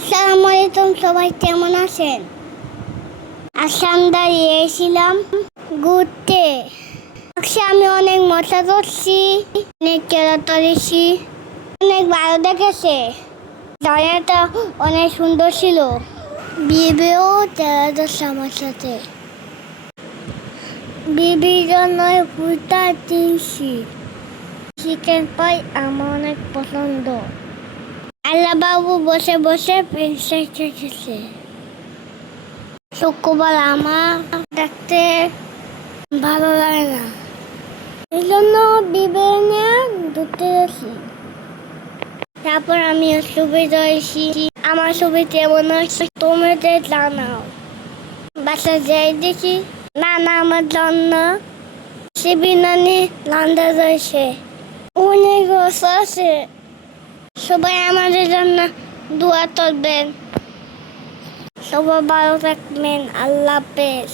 আসসালামু আলাইকুম, সবাই কেমন আছেন? আসাম এসেছিলাম ঘুরতে। আমি অনেক মজা করছি, অনেক খেলা করেছি, অনেক ভালো দেখেছে। জায়গাটা অনেক সুন্দর ছিল। বিবেও খেলা করছে আমার সাথে। বিবির জন্য ফুটা কিনছি। চিকেন পাই আমার অনেক পছন্দ। আল্লাহ বাবু বসে বসে পেন্সিল শেখেছে। শুক্রবার আমার দেখতে ভালো লাগে না, এই জন্য বিবেনে ধরতে গেছি। তারপর আমি ছবি ধরেছি। আমার ছবি কেমন হয়েছে তুমি জানাও। বাসা যাই দেখি নানা আমার জন্য শিবিনানি লান্দা রয়েছে, অনেক রস আছে। সবাই আমাদের জন্য দোয়া করবেন। সবাই ভালো থাকবেন। আল্লাহ হাফেজ।